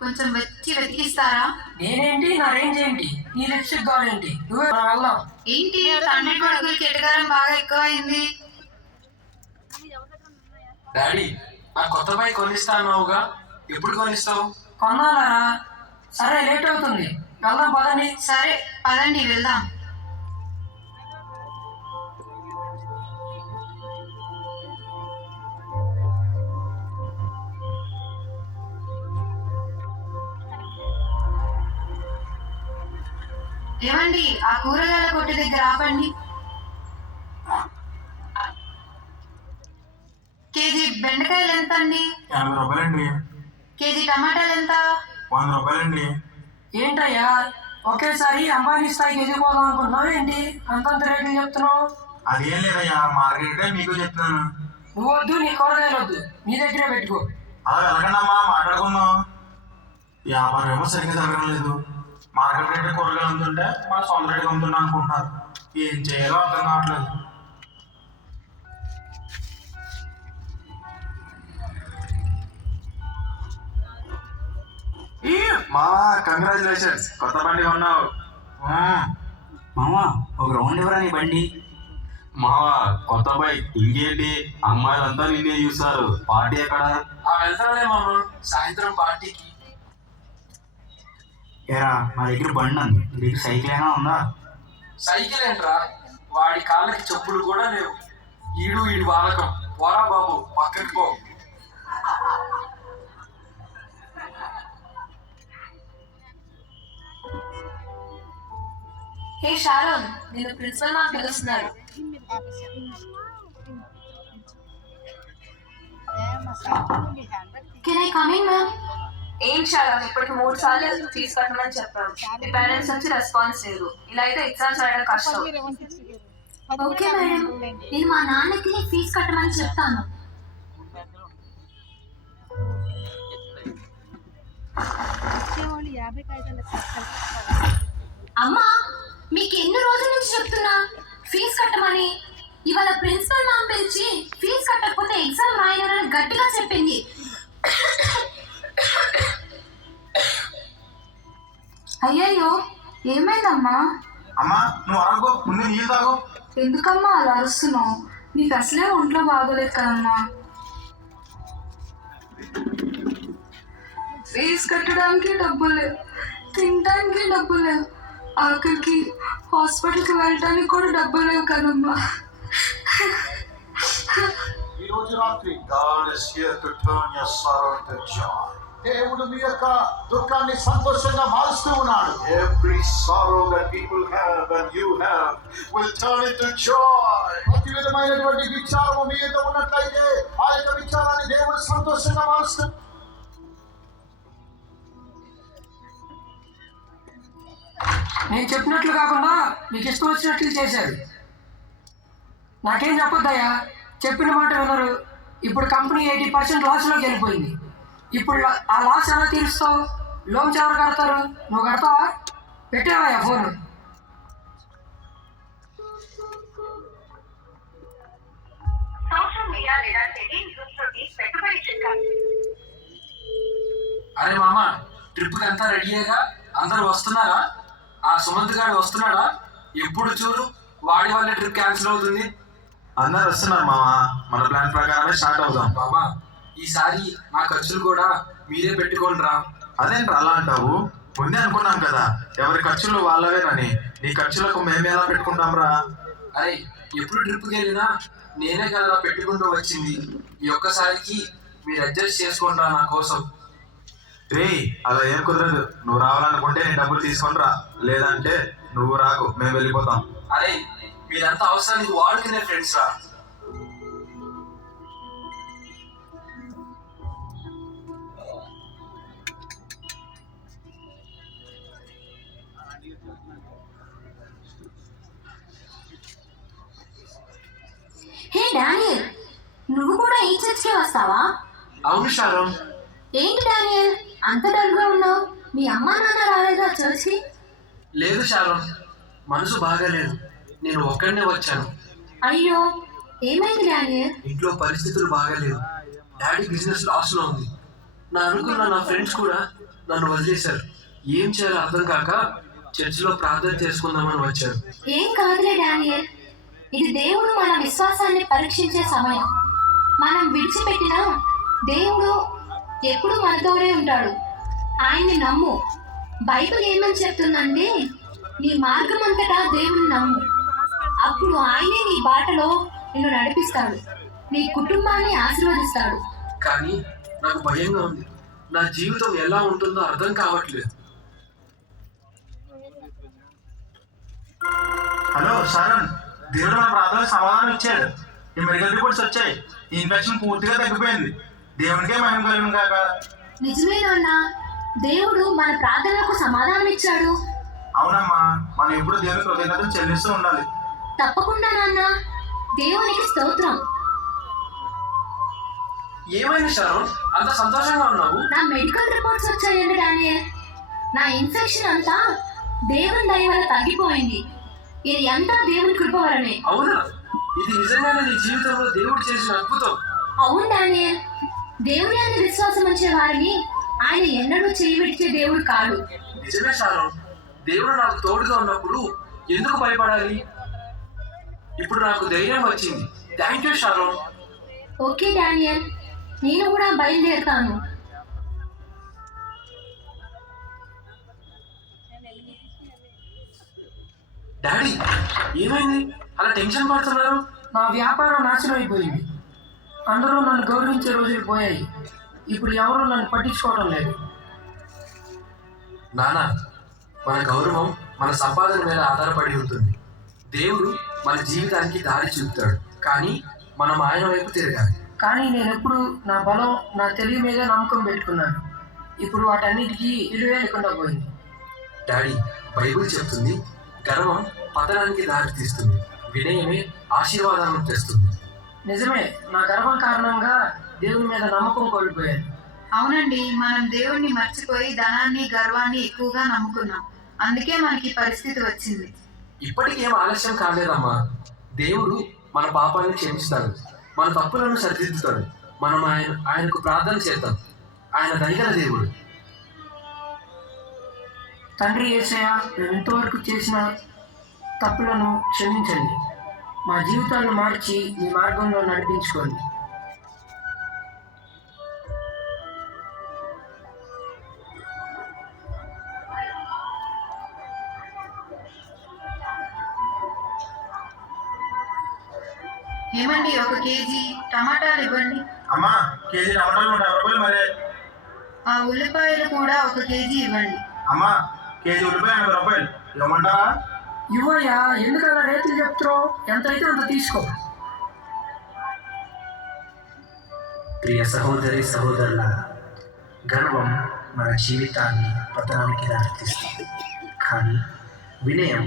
కొంచెం వచ్చి వెతికిస్తారా? నేనేంటి, నా రేంజ్ ఏంటి, నీ లిప్స్టిక్ కావాలేంటి? నువ్వే వెళ్దాం. ఏంటి తండ్రి కొడుకులకి ఎటకారం బాగా ఎక్కువైంది. డాడీ, ఆ కొత్త బైక్ కొనిస్తాన్నావుగా, ఎప్పుడు కొనిస్తావు? కొన్నారా? సరే, లేట్ అవుతుంది, వెళ్దాం పదండి. సరే పదండి వెళ్దాం. ఏమండి, ఆ కూరగాయల కొట్టు దగ్గర ఆపండి. కేజీ బెండకాయలు ఎంత అండి? 50 రూపాయలండి. కేజీ టమాటాలు ఎంత? 100 రూపాయలండి. ఏంటయ్యా, ఒకేసారి అంబానీ స్థాయికి ఎదిగిపోదాం అనుకుంటున్నావు ఏంటి? అంతంత రేట్లు చెప్తున్నావు. అదేం లేదయ్యా, మార్కెట్ మీకు చెప్తున్నాను. నువ్వు వద్దు, నీ కూరగాయలు వద్దు, నీ దగ్గరే పెట్టుకో. అలా వెళ్ళకండమ్మా, మాట్లాడుకుందాం. వ్యాపారం ఏమో సరిగ్గా జరగడం లేదు. మార్కెట్ రేట్ కూరగాయలు అమ్ముతుంటే మన సొంత రేటుకి అమ్ముతున్నా అనుకుంటున్నారు. ఏం చేయాలో అర్థం కావట్లేదు. మామా, కంగ్రాచులేషన్స్, కొత్త బండి కొన్నావు. మామా, ఒక రౌండ్ ఇవ్వరా నీ బండి? మావా, కొత్త బైక్ ఇంకేంటి, అమ్మాయిలంతా నిన్నే చూస్తారు. పార్టీ ఎక్కడ? వెళ్తాంలే మామ, సాయంత్రం పార్టీకి. ఏరా, మా దగ్గర బండి ఉంది, నీ దగ్గర సైకిల్ అయినా ఉందా? సైకిల్ ఏంట్రా, వాడి కాళ్ళకి చెప్పులు కూడా లేవు. ఈడి వాలకం. పోరా బాబు, పక్కకి పో. హే షారోన్, నేను ప్రిన్సిపల్ మ్యామ్ పిలుస్తున్నారు. Can I come in ma'am? ఏం షారోన్, ఇప్పటికి 3 సార్లు ఫీజు కట్టమని చెప్పారు. మీ పేరెంట్స్ నుంచి రెస్పాన్స్ లేదు. ఇలా అయితే ఎగ్జామ్స్ రాయడం కష్టం. ఓకే మేడం, నేను మా నాన్నకి ఫీజు కట్టమని చెప్తాను. అమ్మా, మీకు ఎన్ని రోజుల నుంచి చెప్తున్నా ఫీజు కట్టమని. ఇవాళ ప్రిన్సిపల్ మ్యామ్ పిలిచి ఫీజు కట్టకపోతే ఎగ్జామ్ రాయనని గట్టిగా చెప్పింది. అయ్యయ్యో, ఏమైందమ్మా? అమ్మా, నువ్వు అరగో, ముందు నీళ్ళు తాగు. ఎందుకమ్మా అలా అరుస్తున్నావు? నీకు అసలే ఒంట్లో బాగోలేదు కదమ్మా. ఫీజు కట్టడానికి డబ్బులు లేవు, తినడానికి డబ్బులు లేవు, ఆఖరికి హాస్పిటల్కి వెళ్ళడానికి కూడా డబ్బులు లేవు కదమ్మా. ఈ రోజు రాత్రి God is here to turn your sorrow into joy. దేవుడు మీ యొక్క దుఃఖాన్ని సంతోషంగా మారుస్తూ ఉన్నాడు. Every sorrow that people have and you have will turn into joy. ప్రతి విధమైనటువంటి విచారము మీ యొక్క ఉన్నట్లయితే ఆ యొక్క విచారాన్ని దేవుడు సంతోషంగా మారుస్తాడు. నేను చెప్పినట్లు కాకుండా మీకు ఇష్టం వచ్చినట్లు చేశారు. నాకేం చెప్పొద్దయ్యా, చెప్పిన మాట వినరు. ఇప్పుడు కంపెనీ 80% లాస్లోకి వెళ్ళిపోయింది. ఇప్పుడు ఆ లాస్ ఎలా తీరుస్తావు? లోన్స్ ఎవరు కడతారు? నువ్వు కడతావా? పెట్టావయ్యా ఫోన్. అరే మామ, ట్రిప్కి అంతా రెడీయేగా? అందరూ వస్తున్నారా? ఆ సుమంత్ గారు వస్తున్నాడా? ఎప్పుడు చూడు వాడి వల్ల ట్రిప్ క్యాన్సిల్ అవుతుంది. అందరు వస్తున్నారు మామా, మన ప్లాన్ ప్రకారమే స్టార్ట్ అవుదాం. బాబా, ఈసారి మా ఖర్చులు కూడా మీరే పెట్టుకోండి రా. అదేంటి అలా అంటావు? ముందే అనుకున్నాం కదా ఎవరి ఖర్చులు వాళ్ళవేనని. నీ ఖర్చులకు మేము ఎలా పెట్టుకుంటాం రా? అరే, ఎప్పుడు ట్రిప్కి వెళ్ళినా నేనే కదా పెట్టుకుంటూ వచ్చింది. ఈ ఒక్కసారికి మీరు అడ్జస్ట్ చేసుకోండి రా నా కోసం. రే, అలా ఏం కుదరదు. నువ్వు రావాలనుకుంటే నేను డబ్బులు తీసుకొని రా, లేదంటే నువ్వు రాకు, మేము వెళ్ళిపోతాం. అరే, మీరంతా అవసరానికి వాడుకునే ఫ్రెండ్స్ రా. హే డానియల్, నువ్వు కూడా ఈ చర్చ్కే వస్తావా? అవును షారోన్. ఏంటి డానియల్, అంత డల్గా ఉన్నావు? మీ అమ్మా నాన్న రాలేదా చర్చ్కి? లేదు షారోన్, మనసు బాగాలేదు, నేను ఒక్కడనే వచ్చాను. అయ్యో, ఏమైంది డానియల్? ఇంట్లో పరిస్థితులు బాగాలేవు. డాడీ బిజినెస్ లాస్ లో ఉంది. నా అనుకున్న నా ఫ్రెండ్స్ కూడా నన్ను వదిలేశారు. ఏం చేయాలో అర్థం కాక చర్చిలో ప్రార్థన చేసుకుందామని వచ్చారు. ఏం కాదులే డానియల్, ఇది దేవుడు మన విశ్వాసాన్ని పరీక్షించే సమయం. మనం విడిచిపెట్టినా దేవుడు ఎప్పుడు మనతోనే ఉంటాడు. ఆయన్ని నమ్ము. బైబిల్ ఏమని చెప్తుందంటే, నీ మార్గం అంతటా దేవుని నమ్ము, అప్పుడు ఆయనే నీ బాటలో నిన్ను నడిపిస్తాడు, నీ కుటుంబాన్ని ఆశీర్వదిస్తాడు. కానీ నాకు భయంగా ఉంది. నా జీవితం ఎలా ఉంటుందో అర్థం కావట్లేదు. హలో శరణ్, దేవుడు మన ప్రార్థనకు సమాధానం ఇచ్చాడు. ఈ మెడికల్ రిపోర్ట్స్ వచ్చాయి. ఈ ఇన్ఫెక్షన్ పూర్తిగా తగ్గిపోయింది. దేవునికే మహిమ కలుగును కాక. నిజమేనన్నా, దేవుడు మన ప్రార్థనలకు సమాధానం ఇచ్చాడు. అవునమ్మా, మనం ఎప్పుడు దేవుని కృతజ్ఞతలు చెల్లిస్తూ ఉండాలి. తప్పకుండా నాన్న, దేవునికి స్తోత్రం. ఏమైంది శారోన్, అంత సంతోషంగా ఉన్నావు? నా మెడికల్ రిపోర్ట్స్ వచ్చాయండి డానియల్. నా ఇన్ఫెక్షన్ అంతా దేవుని దయ వల్ల తగ్గిపోయింది. ఇది అంతా దేవుని కృప వలనే. అవునా? ఇది నిజంగానే నీ జీవితంలో దేవుడు చేసిన అద్భుతం. అవును డానియల్, దేవుని అందు విశ్వాసం ఉంచే వారిని ఆయన ఎన్నడూ చేయి విడిచే దేవుడు కాదు. నిజమే శారోన్, దేవుడు నాకు తోడుగా ఉన్నప్పుడు ఎందుకు భయపడాలి? ఇప్పుడు నాకు ధైర్యం వచ్చింది. Thank you Sharon. Okay Daniel, నేను కూడా బయలుదేరుతాను. డాడీ, ఏమైంది అలా టెన్షన్ పడుతున్నారు? నా వ్యాపారం నాశనం అయిపోయింది. అందరూ నన్ను గౌరవించే రోజులు పోయాయి. ఇప్పుడు ఎవరూ నన్ను పట్టించుకోవడం లేదు. నానా, మన గౌరవం మన సంపాదన మీద ఆధారపడి ఉంటుంది. దేవుడు మన జీవితానికి దారి చూపుతాడు, కానీ మనం ఆయన వైపు తిరగాలి. కానీ నేను ఎప్పుడు నా బలం, నా తెలివి మీద నమ్మకం పెట్టుకున్నాను. ఇప్పుడు వాటన్నిటికీ విలువే లేకుండా పోయింది. డాడీ, బైబిల్ చెప్తుంది, గర్వం పతనానికి దారి తీస్తుంది, వినయమే ఆశీర్వాదాలను తెస్తుంది. నిజమే, నా గర్వం కారణంగా దేవుని మీద నమ్మకం కోల్పోయాను. అవునండి, మనం దేవుణ్ణి మర్చిపోయి ధనాన్ని గర్వాన్ని ఎక్కువగా నమ్ముకున్నాం. అందుకే మనకి పరిస్థితి వచ్చింది. ఇప్పటికేం ఆలస్యం కాలేదమ్మా. దేవుడు మన పాపాలను క్షమిస్తాడు, మన తప్పులను సరిదిద్దుతాడు. మనం ఆయనకు ప్రార్థన చేద్దాం. ఆయన దయగల దేవుడు. తండ్రి యేసయ్య, మేము ఇంతవరకు చేసిన తప్పులను క్షమించండి. మా జీవితాలను మార్చి మీ మార్గంలో నడిపించుకోండి. ఏమండి, 1 కేజీ టమాటాలు ఇవ్వండి. అమ్మా, కేజీ టమాటాలు 150 రూపాయలు మరే. ఆ ఉల్లిపాయలు కూడా 1 కేజీ ఇవ్వండి. అమ్మా, కేజీ ఉల్లిపాయ 80 రూపాయలు. ఇవ్వమంటారా? ఇవ్వయ్యా, ఎందుకలా రేట్లు చెప్తున్నావు? ఎంత అయితే అంత తీసుకో. ప్రియ సహోదరి సహోదరుల, గర్వం మన జీవితాన్ని పతనానికి దారితీస్తుంది, కానీ వినయం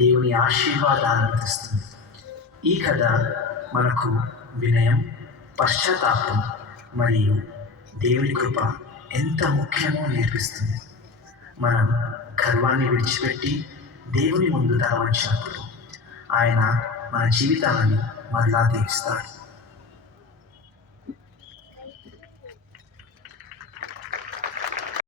దేవుని ఆశీర్వాదాలను తెస్తుంది. ఈ కథ మనకు వినయం, పశ్చాత్తాపం మరియు దేవుని కృప ఎంత ముఖ్యమో నేర్పిస్తుంది. మనం గర్వాన్ని విడిచిపెట్టి దేవుని ముందు తల వంచినప్పుడు ఆయన మన జీవితాలను మరలా దీవిస్తాడు.